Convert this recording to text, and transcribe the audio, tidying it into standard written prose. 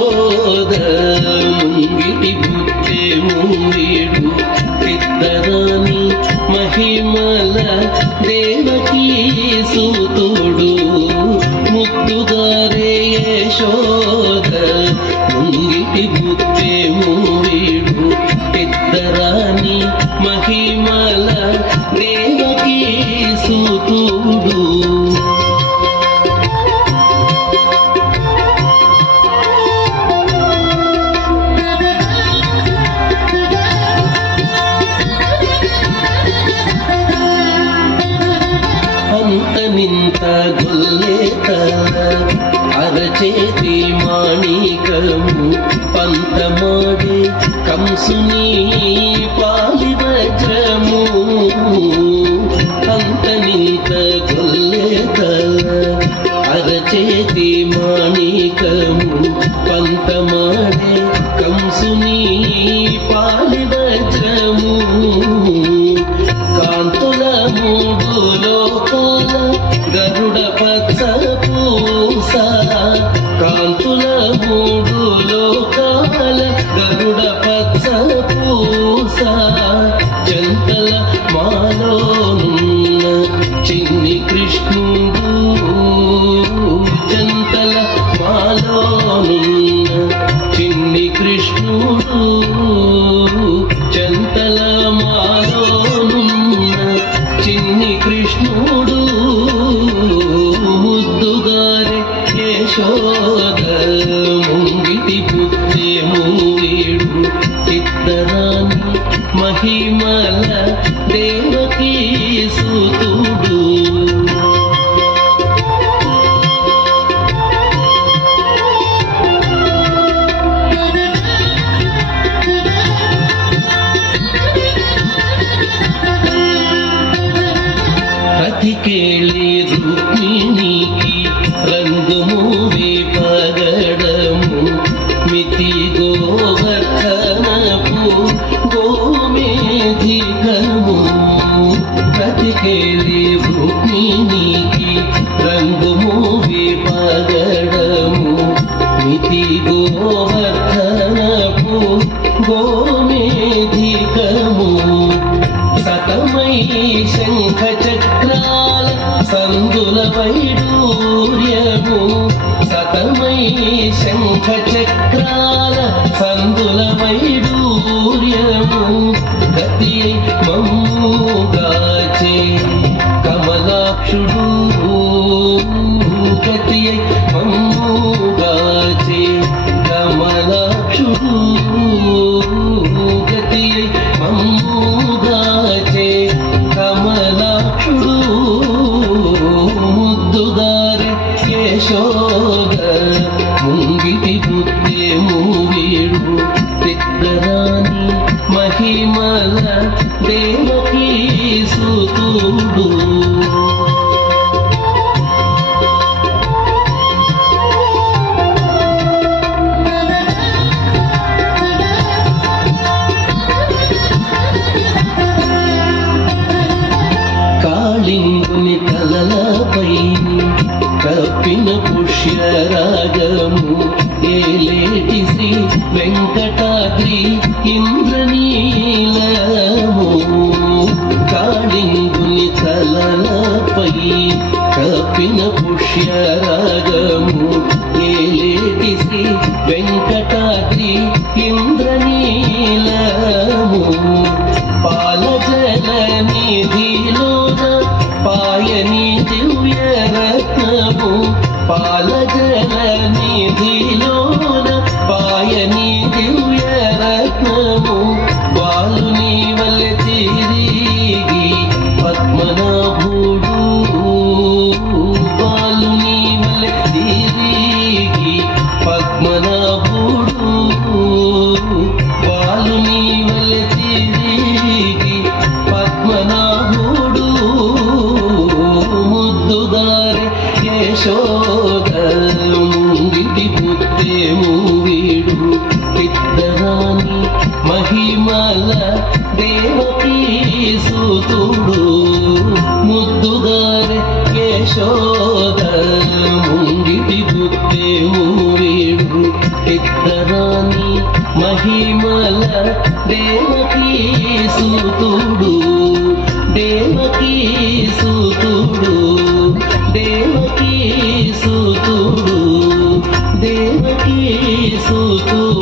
యశోద ముంగిటి బుద్ధే మూవీడు చిత్తరాని మహిమల దేవకీ సూతుడు ముద్దుగారే యశోద ముంగిటి బుద్ధే మూవీడు చిత్తరాని మహిమల దేవకీ సూతుడు నింత గొల్లేత అరచేతి మాణికము పంతమాడి కంసుని పాలి వజ్రము అంత నింత గొల్లేత అరచేతి మాణికము పంతమాడి కంసుని పాలి వజ్రము కాంతుల మూడు లోకాల గరుడ పచ్చ పూస కాంతుల మూడు లోకాల గరుడ పచ్చ పూస చెంతల మాలోనున్న చిన్ని కృష్ణుడు చెంతల మాలోనున్న చిన్ని కృష్ణుడు చెంతల మాలోనున్న చిన్ని కృష్ణుడు ముద్దుగారే యశోద ముంగిటి బుద్ధే మూవీడు చిత్తరాని మహిమల దేవకీ సూతుడు కేళి రుక్మిణికి రంగు మూవి పగడము మితి గోవర్ధనపు గోమేధికము ప్రతికేళి రుక్మిణికి రంగు మూవి పగడము మితి గోవర్ధనపు గోమేధికము సతమై శంఖ చక్రాల సందుల వైడూర్యము సతమై శంఖ చక్రాల సందుల వైడూర్యము గతి మమ్ముగాచే కమలాక్షుడు గతి మమ్ముగాచే కమలాక్షుడు గతి మమ్ముగాచే కమలాక్షుడు ముద్దుగారే యశోద ముంగిటి బుద్ధే మూవీడు చిత్తరాని మహిమల దేవకీ సూతుడు కాళింగుని తలలపై కప్పిన పుష్యరాగము ఏలేటి శ్రీ వెంకటాద్రి ఇంద్రనీలము కాళింగుని తలలపై కప్పిన పుష్యరాగము ఏలేటి శ్రీ వెంకటాద్రి ఇంద్రనీలము పాలజల నిధిలోన పాయని దివ్య రత్నము పాలజల నిధిలోన పాయని దివ్య రత్నము బాలుని వలె తిరిగి పద్మనాభుడు బాలుని వలె తిరిగి పద్మనాభుడు బాలుని వలె తిరిగి పద్మనాభుడు ముద్దుగారే యశోద ముంగిటి బుద్ధే మూవీడు చిత్తరాని మహిమల దేవకీ సూతుడు ముద్దుగారే యశోద ముంగిటి బుద్ధే మూవీడు మహిమల దేవకీ సుతుడు దేవకీ సుతుడు దేవకీ సుతుడు దేవకీ సుతుడు